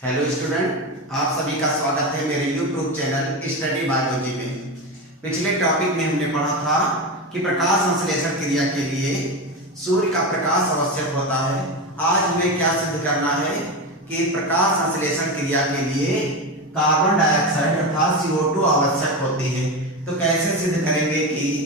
Hello student, आप सभी का स्वागत है मेरे यूट्यूब चैनल स्टडी बायोलॉजी में। पिछले टॉपिक में हमने पढ़ा था कि प्रकाश संश्लेषण क्रिया के लिए सूर्य का प्रकाश आवश्यक होता है। आज हमें क्या सिद्ध करना है कि प्रकाश संश्लेषण क्रिया के लिए कार्बन डाइऑक्साइड अर्थात CO2 आवश्यक होती है। तो कैसे सिद्ध करेंगे कि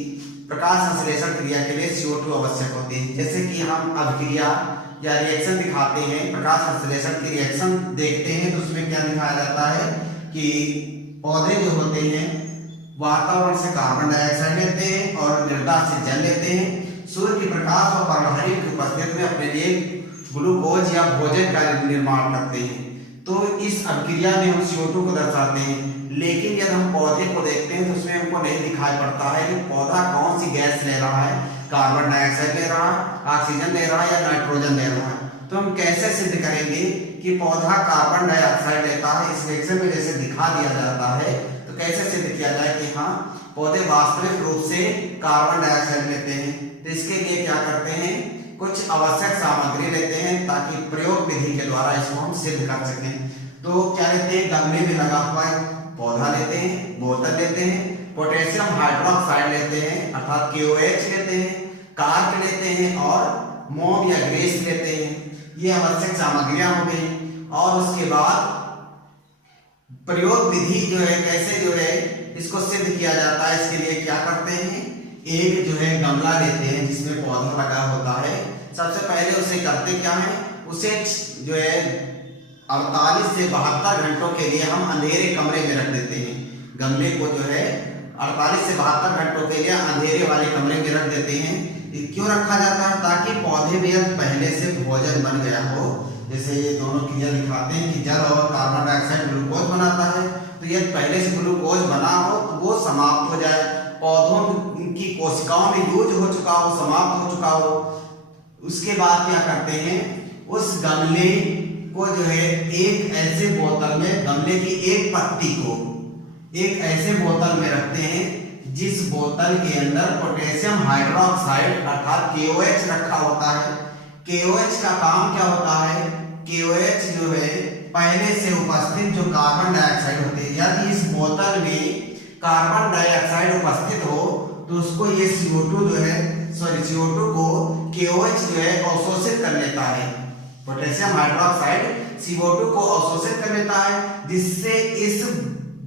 प्रकाश संश्लेषण क्रिया के लिए CO2 आवश्यक होती है। जैसे कि हम अभिक्रिया या रिएक्शन दिखाते हैं, प्रकाश संश्लेषण की रिएक्शन देखते हैं तो उसमें क्या दिखाया जाता है कि पौधे जो होते हैं वातावरण से कार्बन डाइऑक्साइड लेते हैं और मृदा से जल लेते हैं। सूर्य के प्रकाश और पर्णहरित की उपस्थिति में अपने लिए ग्लूकोज या भोजन का निर्माण करते हैं। तो इस अभिक्रिया में हम CO2 को दर्शाते हैं। लेकिन यदि हम पौधे को देखते हैं तो उसमें हमको नहीं दिखाई पड़ता है कि पौधा कौन सी गैस ले रहा है, कार्बन डाइऑक्साइड ले रहा है, ऑक्सीजन ले रहा है या नाइट्रोजन ले रहा है। तो हम कैसे सिद्ध करेंगे कि पौधा कार्बन डाइऑक्साइड लेता है? इस रिएक्शन में जैसे दिखा दिया जाता है तो कैसे सिद्ध किया जाए कि हाँ पौधे वास्तविक रूप से कार्बन डाइऑक्साइड लेते हैं। तो इसके लिए क्या करते हैं, कुछ आवश्यक सामग्री लेते हैं ताकि प्रयोग विधि के द्वारा इसको हम सिद्ध कर सकें। तो क्या लेते हैं, गमले में लगा हुआ पौधा लेते हैं, बोतल लेते हैं, पोटेशियम हाइड्रोक्साइड लेते हैं अर्थात KOH लेते हैं, कार्क लेते हैं और मोम या ग्रीस लेते हैं। ये आवश्यक सामग्रियां हो गई। और उसके बाद प्रयोग विधि जो है कैसे जो है इसको सिद्ध किया जाता है। इसके लिए क्या करते हैं, एक जो है गमला लेते हैं जिसमें पौधा लगा होता है। सबसे पहले उसे करते क्या है, उसे जो है 48 से 72 घंटों के लिए हम अंधेरे कमरे में रख देते हैं। गमले को जो है 48 से 72 घंटों के लिए अंधेरे वाले कमरे में रख देते हैं। क्यों रखा जाता है, ताकि पौधे में पहले से भोजन बन गया हो। जैसे ये दोनों क्रिया दिखाते हैं कि जल और कार्बन डाइऑक्साइड ग्लूकोज बनाता है, तो यदि पहले से ग्लूकोज बना हो तो वो समाप्त हो जाए, पौधों की कोशिकाओं में यूज हो चुका हो, समाप्त हो चुका हो। उसके बाद क्या करते हैं, उस गमले को जो है एक ऐसे बोतल में, गमले की एक पत्ती को एक ऐसे बोतल में रखते हैं जिस बोतल के अंदर पोटेशियम हाइड्रोक्साइड अर्थात KOH रखा होता है। KOH का काम क्या होता है, KOH जो है पहले से उपस्थित जो कार्बन डाइऑक्साइड होती है, यदि इस बोतल में कार्बन डाइऑक्साइड उपस्थित हो तो उसको ये CO2 जो है CO2 को KOH जो है अवशोषित कर लेता है। पोटेशियम हाइड्रोक्साइड CO2 को अवशोषित कर लेता है, जिससे इस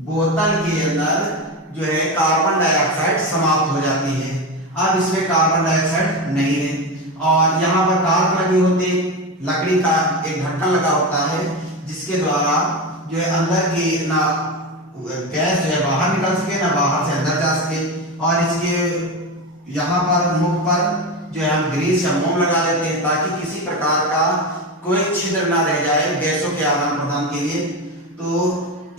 बोतल के अंदर जो है कार्बन डाइऑक्साइड समाप्त हो जाती है। अब इसमें कार्बन डाइऑक्साइड नहीं है। और यहाँ पर कार्क लगी होती, लकड़ी का एक ढक्कन लगा होता है जिसके द्वारा जो है अंदर की ना गैस जो है बाहर निकल सके ना बाहर से अंदर जा सके। और इसके यहाँ पर मुख पर जो है हम ग्रीस या मोम लगा लेते हैं ताकि किसी प्रकार का कोई छिद्र ना रह जाए गैसों के आदान प्रदान के लिए। तो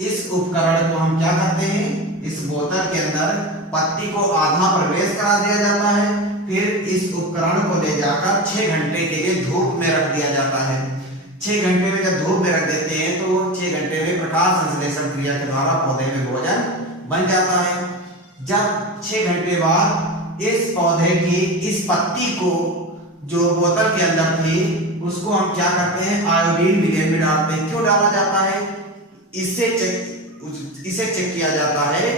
इस उपकरण को हम क्या करते हैं, इस बोतल के अंदर पत्ती को आधा प्रवेश करा दिया जाता है, फिर इस उपकरण को ले जाकर 6 घंटे के लिए धूप में रख दिया जाता है। 6 घंटे में जब धूप में रख देते हैं तो 6 घंटे में प्रकाश संश्लेषण क्रिया के द्वारा पौधे में भोजन बन जाता है। जब 6 घंटे बाद इस पौधे की इस पत्ती को जो बोतल के अंदर थी उसको हम क्या करते हैं, आयोडीन विलयन में डालते हैं। क्यों डाला जाता है, इसे चेक किया जाता है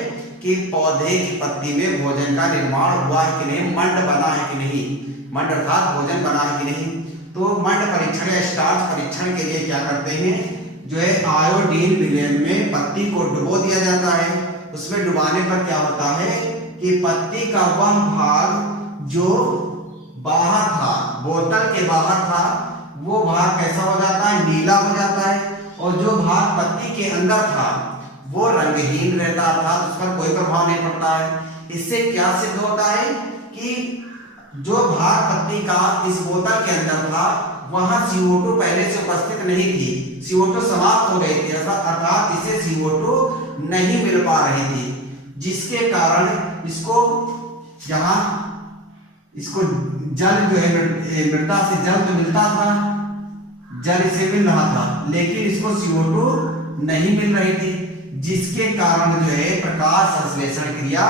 कि पौधे की पत्ती में भोजन का निर्माण हुआ है कि नहीं, मंड बना है कि नहीं, मंड अर्थात भोजन बना है कि नहीं। तो मंड परीक्षण या स्टार्च परीक्षण के लिए क्या करते हैं, जो है आयोडीन विलयन में पत्ती को डुबो दिया जाता है। उसमें डुबाने पर क्या होता है कि पत्ती का वह भाग जो बाहर था, बोतल के बाहर था, वो भाग कैसा हो जाता है, नीला हो जाता है। और जो भाग पत्ती के अंदर था वो रंगहीन रहता था, उस पर कोई प्रभाव नहीं पड़ता है। इससे क्या सिद्ध होता है कि जो भाग पत्ती का इस बोतल के अंदर था वहां CO2 पहले से उपस्थित नहीं थी, CO2 समाप्त हो गई थी, अर्थात इसे CO2 नहीं मिल पा रही थी, जिसके कारण इसको जहां इसको जल जो है मृदा से जल तो मिलता था, जल इसे मिल रहा था, लेकिन इसको CO2 नहीं मिल रही थी, जिसके कारण जो है प्रकाश संश्लेषण क्रिया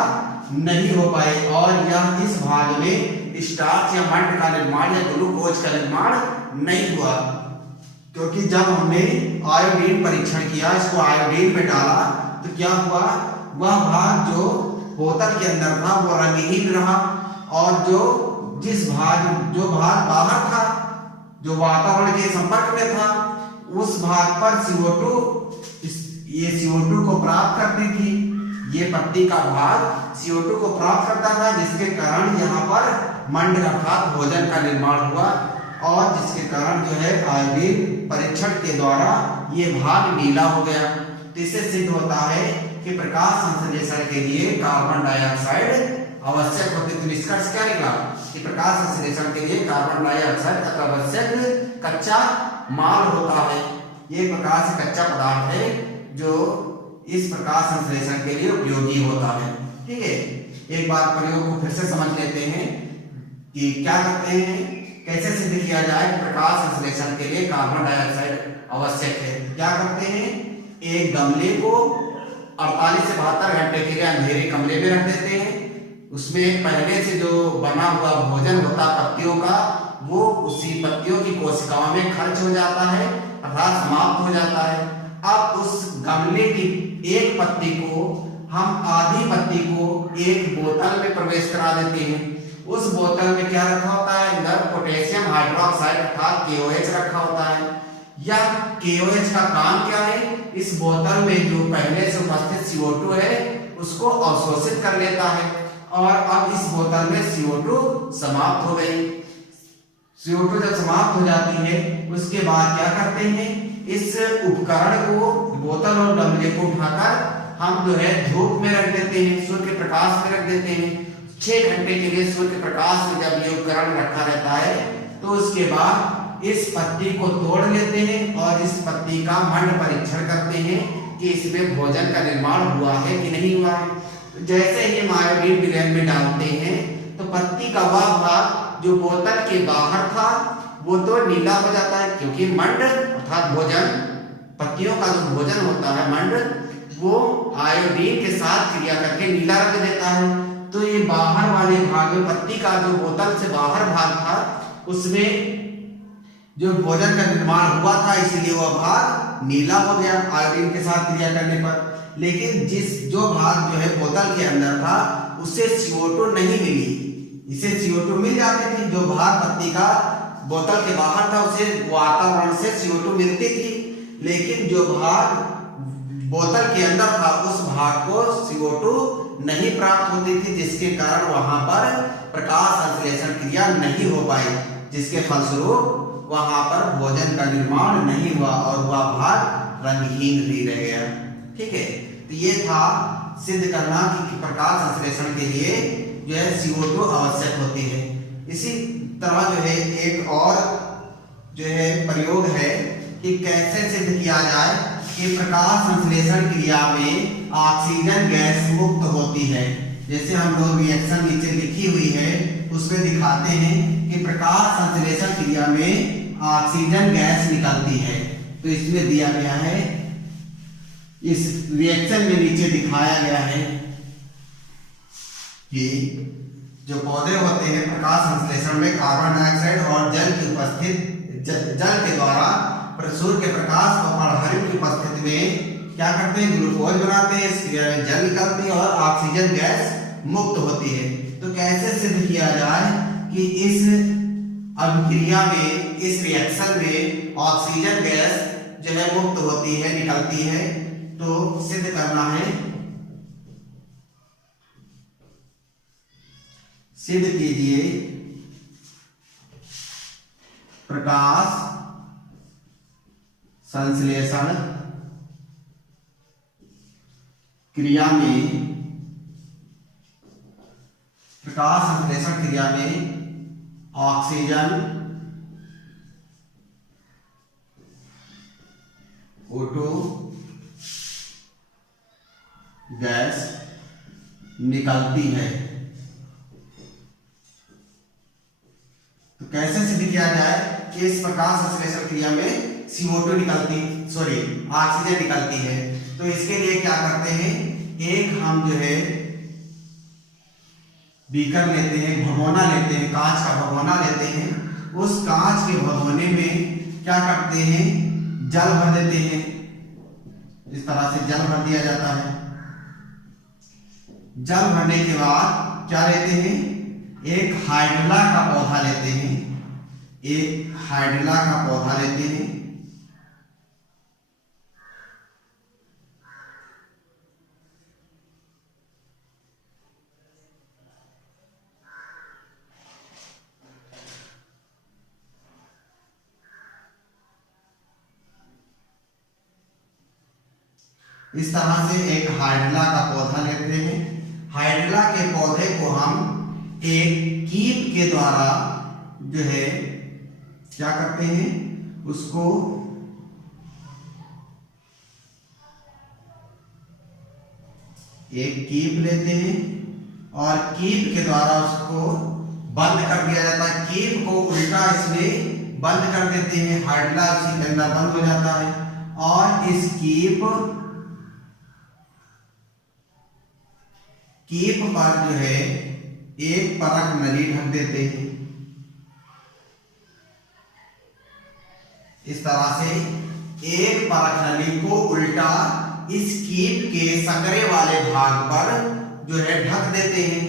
नहीं हो पाई और यह इस भाग में स्टार्च या मंड का निर्माण या ग्लूकोज का निर्माण नहीं हुआ। क्योंकि जब हमने आयोडीन परीक्षण किया, इसको आयोडीन में डाला, तो क्या हुआ, वह भाग जो बोतल के अंदर था वो रंगहीन रहा, और जो भाग बाहर था, जो वातावरण के संपर्क में था, उस भाग पर ये CO2 को प्राप्त करती थी। ये पत्ती का भाग CO2 को प्राप्त करता था, जिसके कारण यहाँ पर मंड अर्थात भोजन का निर्माण हुआ, और जिसके कारण जो है आयोडीन परीक्षण के द्वारा ये भाग नीला हो गया। तो इससे सिद्ध होता है कि प्रकाश संश्लेषण के लिए कार्बन डाइऑक्साइड आवश्यक होती है। तो निष्कर्ष क्या निकला कि प्रकाश संश्लेषण के लिए कार्बन डाइऑक्साइड का आवश्यक कच्चा माल होता है। ये प्रकार से कच्चा पदार्थ है जो इस प्रकाश संश्लेषण के लिए उपयोगी होता है। ठीक है, एक बार प्रयोग को फिर से समझ लेते हैं कि क्या करते हैं, कैसे सिद्ध किया जाए कि प्रकाश संश्लेषण के लिए कार्बन डाइऑक्साइड आवश्यक है। क्या करते हैं, एक गमले को 48 से 72 घंटे के लिए अंधेरे कमरे में रख देते हैं। उसमें पहले से जो बना हुआ भोजन होता पत्तियों का, वो उसी पत्तियों की कोशिकाओं में खर्च हो जाता है अर्थात समाप्त हो जाता है। अब उस गमले की एक पत्ती को हम आधी पत्ती को एक बोतल में प्रवेश करा देते हैं। उस बोतल में क्या रखा होता है, अंदर पोटेशियम हाइड्रोक्साइड अर्थात KOH रखा होता है। यह KOH का काम क्या है, इस बोतल में जो पहले से उपस्थित CO2 है उसको अवशोषित कर लेता है, और अब इस बोतल में CO2 समाप्त हो गई। CO2 जब समाप्त हो जाती है, उसके बाद क्या करते हैं, इस उपकरण को, बोतल और गमले को उठाकर हम जो है धूप में रख देते हैं, सूर्य के प्रकाश में रख देते हैं। 6 घंटे के लिए सूर्य के प्रकाश में जब ये उपकरण रखा रहता है, तो उसके बाद इस पत्ती को तोड़ लेते हैं और इस पत्ती का मंड परीक्षण करते हैं कि इसमें भोजन का निर्माण हुआ है कि नहीं हुआ है। जैसे ही हम आयोडीन विलयन में डालते हैं, तो पत्ती का वह भाग जो बोतल के बाहर था वो तो नीला हो जाता है, क्योंकि मंड अर्थात भोजन, पत्तियों का जो भोजन होता है मंड, वो आयोडीन के साथ क्रिया करके नीला रंग देता है। तो ये बाहर वाले भाग में, पत्ती का जो बोतल से बाहर भाग था, उसमें जो भोजन का निर्माण हुआ था, इसलिए वह भाग नीला हो गया आयोडीन के साथ क्रिया करने पर। लेकिन जो भाग जो है बोतल के अंदर था, उससे CO2 नहीं मिली। इसे CO2 मिल जाती थी, जो भाग पत्ती का बोतल के बाहर था उसे वातावरण से CO2 मिलती थी, लेकिन जो भाग बोतल के अंदर था उस भाग को CO2 नहीं प्राप्त होती थी, जिसके कारण वहां पर प्रकाश संश्लेषण क्रिया नहीं हो पाई, जिसके फलस्वरूप वहां पर भोजन का निर्माण नहीं हुआ और वह भाग रंगहीन ही रह गया। ठीक है, तो ये था सिद्ध करना कि प्रकाश संश्लेषण के लिए जो है CO2 आवश्यक होती है। इसी तरह जो है एक और जो है प्रयोग है कि कैसे सिद्ध किया जाए कि प्रकाश संश्लेषण क्रिया में ऑक्सीजन गैस मुक्त होती है। जैसे हम लोग रिएक्शन नीचे लिखी हुई है उसमें दिखाते हैं कि प्रकाश संश्लेषण क्रिया में ऑक्सीजन गैस निकलती है। तो इसमें दिया गया है, इस रिएक्शन में नीचे दिखाया गया है कि जो पौधे होते हैं प्रकाश संश्लेषण में कार्बन डाइऑक्साइड और जल की उपस्थित जल के द्वारा सूर्य के प्रकाश और परमाणु की उपस्थिति में क्या करते हैं, ग्लूकोज बनाते हैं। इस क्रिया में जल निकलती है और ऑक्सीजन गैस मुक्त होती है। तो कैसे सिद्ध किया जाए कि इस अभिक्रिया में, इस रिएक्शन में ऑक्सीजन गैस जो है मुक्त होती है, निकलती है। तो सिद्ध करना है, सिद्ध कीजिए प्रकाश संश्लेषण क्रिया में, प्रकाश संश्लेषण क्रिया में ऑक्सीजन O2 गैस निकलती है। तो कैसे सिद्ध किया जाए कि इस प्रकाश संश्लेषण क्रिया में CO2 ऑक्सीजन निकलती है। तो इसके लिए क्या करते हैं, एक हम जो है बीकर लेते हैं, भगोना लेते हैं, कांच का भगोना लेते हैं। उस कांच के भगोने में क्या करते हैं, जल भर देते हैं। इस तरह से जल भर दिया जाता है। जल भरने के बाद क्या लेते हैं, एक हाइड्रिला का पौधा लेते हैं। एक हाइड्रिला का पौधा लेते हैं। इस तरह से एक हाइड्रिला का पौधा लेते हैं। हाइड्रिला के पौधे को हम एक कीप के द्वारा जो है क्या करते हैं, उसको एक कीप लेते हैं और कीप के द्वारा उसको बंद कर दिया जाता है। कीप को उल्टा इसमें बंद कर देते हैं, हाइड्रिला उसी के अंदर बंद हो जाता है और इस कीप पर जो है एक परख नली ढक देते हैं। इस तरह से एक परख नली को उल्टा इस कीप के सकरे वाले भाग पर जो है ढक देते हैं।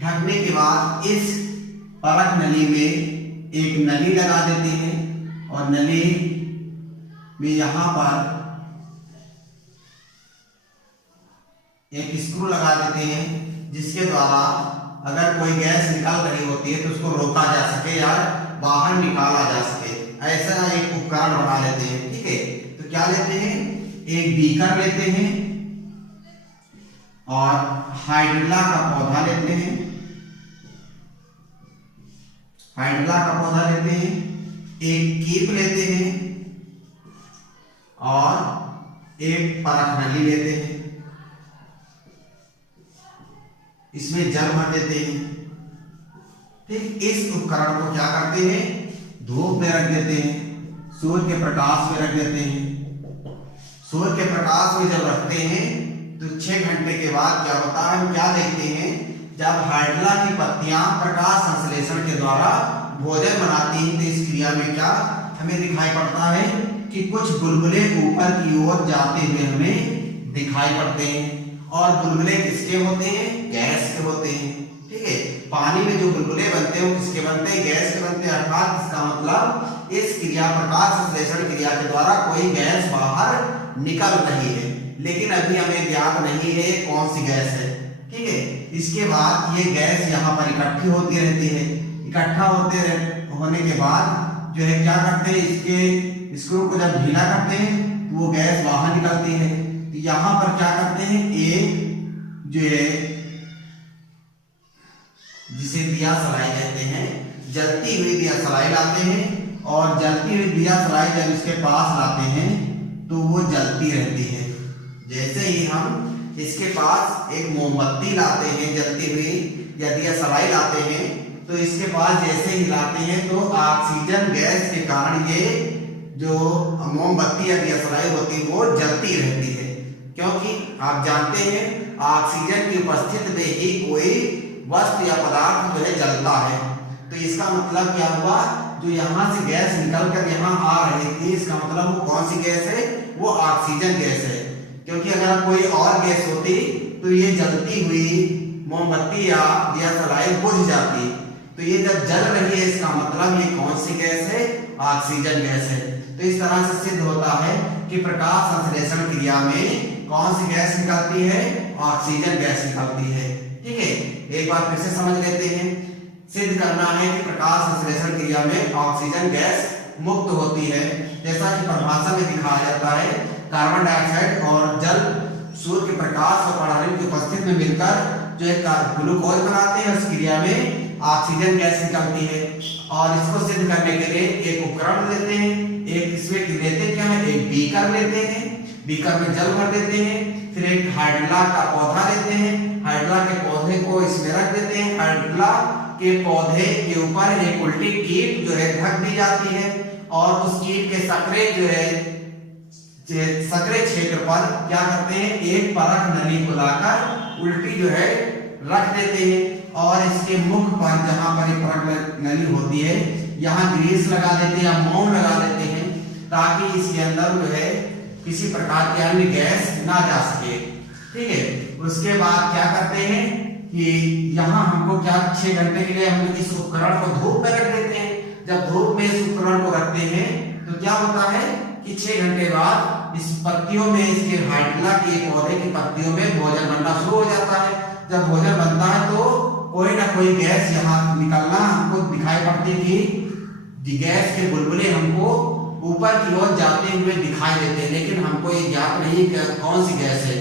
ढकने के बाद इस परख नली में एक नली लगा देते हैं और नली में यहां पर एक स्क्रू लगा देते हैं, जिसके द्वारा अगर कोई गैस निकल रही होती है तो उसको रोका जा सके या बाहर निकाला जा सके, ऐसा एक उपकरण बना लेते हैं। ठीक है, तो क्या लेते हैं, एक बीकर लेते हैं और हाइड्रिला का पौधा लेते हैं। हाइड्रिला का पौधा लेते हैं, एक कीप लेते हैं और एक परख नली लेते हैं। इसमें जल भर देते हैं। ठीक, इस उपकरण को क्या करते हैं, धूप में रख देते हैं, सूर्य के प्रकाश में रख देते हैं। सूर्य के प्रकाश में जब रखते हैं तो 6 घंटे के बाद क्या होता है, हम क्या देखते हैं, जब हाइड्रिला की पत्तियां प्रकाश संश्लेषण के द्वारा भोजन बनाती हैं तो इस क्रिया में क्या हमें दिखाई पड़ता है कि कुछ बुलबुले ऊपर की ओर जाते हुए हमें दिखाई पड़ते हैं। और बुलबुले किसके होते हैं, गैस के होते हैं। ठीक है, पानी में जो बुलबुले बनते हैं वो किसके बनते हैं, गैस के बनते हैं। अर्थात इसका मतलब इस क्रिया प्रकाश संश्लेषण क्रिया के द्वारा कोई गैस बाहर निकल रही है, लेकिन अभी हमें ज्ञात नहीं है कौन सी गैस है। ठीक है, इसके बाद ये गैस यहाँ पर इकट्ठी होती रहती है। इकट्ठा होने के बाद जो है क्या करते हैं, इसके स्क्रू को जब ढीला करते हैं तो वो गैस बाहर निकलती है। तो यहाँ पर क्या करते हैं, एक जो है जिसे दिया सलाई कहते हैं, जलती हुई दिया सलाई लाते हैं और जलती हुई दिया सलाई जब इसके पास लाते हैं तो वो जलती रहती है। जैसे ही हम इसके पास एक मोमबत्ती लाते हैं जलती हुई या दिया सलाई लाते हैं तो इसके पास जैसे ही लाते हैं तो ऑक्सीजन गैस के कारण ये जो मोमबत्ती या दिया सलाई होती है वो जलती रहती है, क्योंकि आप जानते हैं ऑक्सीजन की उपस्थिति में ही कोई वस्तु या पदार्थ जो है जलता है। तो इसका मतलब क्या हुआ, जो यहाँ से गैस निकलकर यहाँ आ रही थी, इसका मतलब वो कौन सी गैस है, वो ऑक्सीजन गैस है। क्योंकि अगर कोई और गैस होती तो ये जलती हुई मोमबत्ती या दिया सलाई बुझ जाती। तो ये जब जल रही है इसका मतलब ये कौन सी गैस है, ऑक्सीजन गैस है। तो इस तरह से सिद्ध होता है कि प्रकाश संश्लेषण क्रिया में कौन सी गैस निकलती है, ऑक्सीजन गैस निकलती है। ठीक है, एक बार फिर से समझ लेते हैं। सिद्ध करना है कि प्रकाश संश्लेषण क्रिया में ऑक्सीजन गैस मुक्त होती है। जैसा कि परिभाषा में दिखाया जाता है, कार्बन डाइऑक्साइड और जल सूर्य के प्रकाश और प्राणवायु की उपस्थिति में मिलकर जो है ग्लूकोज बनाते हैं, उस क्रिया में ऑक्सीजन गैस निकलती है। और इसको सिद्ध करने के लिए एक उपकरण लेते हैं, एक इसमें लेते क्या है, एक बीकर लेते हैं, बीकर में जल भर देते हैं, फिर एक हाइड्रिला का पौधा लेते हैं, हाइड्रिला के पौधे को इसमें रख देते हैं। हाइड्रिला के पौधे के ऊपर एक उल्टी कीप जो है ढक दी जाती है और उस कीप के सकरे जो है सकरे क्षेत्र पर क्या करते हैं, एक परख नली को लाकर उल्टी जो है रख देते हैं और इसके मुख पर जहां पर एक परख नली होती है यहाँ ग्रीस लगा देते हैं या मोम लगा देते हैं। ताकि इसके अंदर जो है किसी प्रकार की अन्य गैस ना जा सके। ठीक है, उसके बाद क्या करते हैं कि यहाँ हमको क्या 6 घंटे के लिए हम इस उपकरण को धूप में रख देते हैं। जब धूप में इस उपकरण को रखते हैं तो क्या होता है कि 6 घंटे बाद इस पत्तियों में, इसके हाइड्रिला के पौधे की पत्तियों में भोजन बनना शुरू हो जाता है। जब भोजन बनता है तो कोई ना कोई गैस यहाँ निकलना हमको दिखाई पड़ती कि गैस के बुलबुले हमको ऊपर की ओर जाते हुए दिखाई देते हैं, लेकिन हमको ये ज्ञात नहीं कि कौन सी गैस है।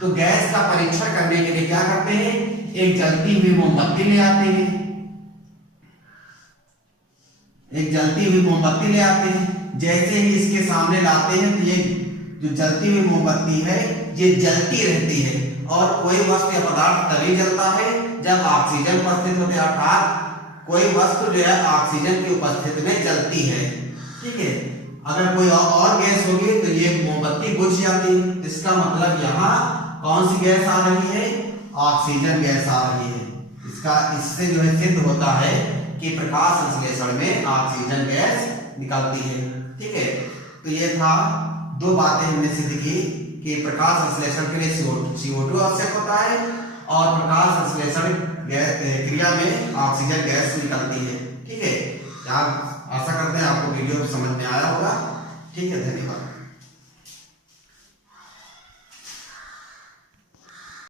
तो गैस का परीक्षण करने के लिए क्या करते हैं, एक जलती हुई मोमबत्ती ले आते हैं। एक जलती हुई मोमबत्ती ले आते हैं। जैसे ही इसके सामने लाते हैं तो ये जो जलती हुई मोमबत्ती है ये जलती रहती है, और कोई वस्तु या पदार्थ तभी जलता है जब ऑक्सीजन उपस्थित होते हैं, अर्थात कोई वस्तु जो है ऑक्सीजन की उपस्थिति में जलती है। ठीक है, अगर कोई और गैस होगी तो ये मोमबत्ती बुझ जाती है। इसका मतलब यहाँ कौन सी गैस आ रही है, ऑक्सीजन गैस आ रही है। इससे जो है सिद्ध होता है कि प्रकाश संश्लेषण में ऑक्सीजन गैस निकलती है। ठीक है, तो ये था 2 बातें हमने सिद्ध की कि प्रकाश संश्लेषण के लिए CO2 आवश्यक होता है और प्रकाश संश्लेषण क्रिया में ऑक्सीजन गैस निकलती है। ठीक है, आप आशा करते हैं आपको वीडियो समझ में आया होगा। ठीक है, धन्यवाद।